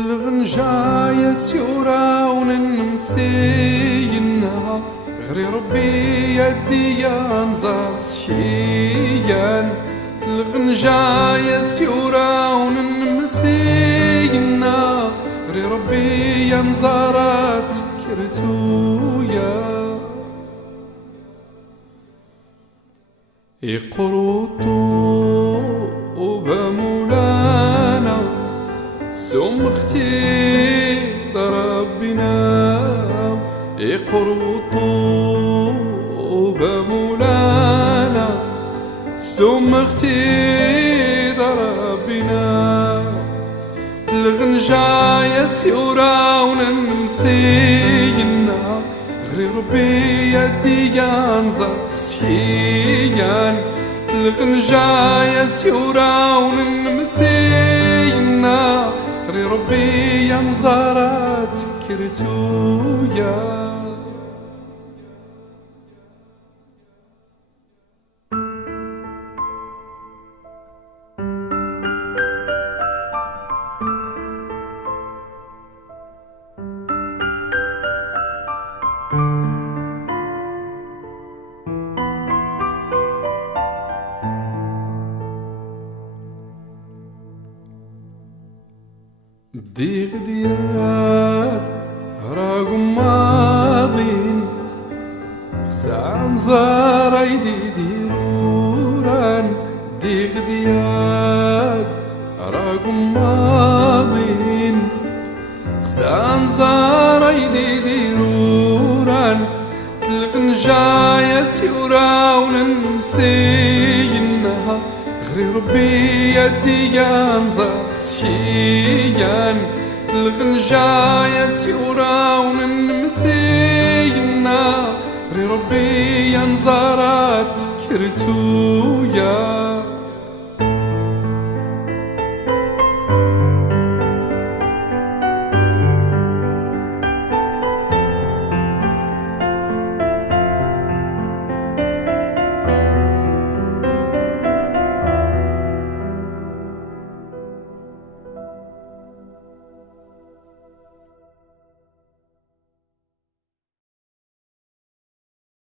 تلغنجا سيورا ونمسينا غري ربي يدي ينزر شيان تلغنجا سيورا ونمسينا غري ربي ينزرات كرتويا يقروطو وبمولانا سم اختي ضربنا يقروطو وبمولانا سم اختي ضربنا تلغنجا سيورا ونمسينا غري ربي يدي ينزر شيان تلغنجا سيورا ونمسينا غري ربي ينزرات كرتويا ديغ دياد راقم ماضين خسان زار ايدي ديروران ديغ دياد راقم ماضين خسان زار ايدي ديروران تلغنجا سيورا ونمسينا غري ربي يدي ينزر شيان تلغنجا سيورا ونمسينا غري ربي ينزرات كرتويا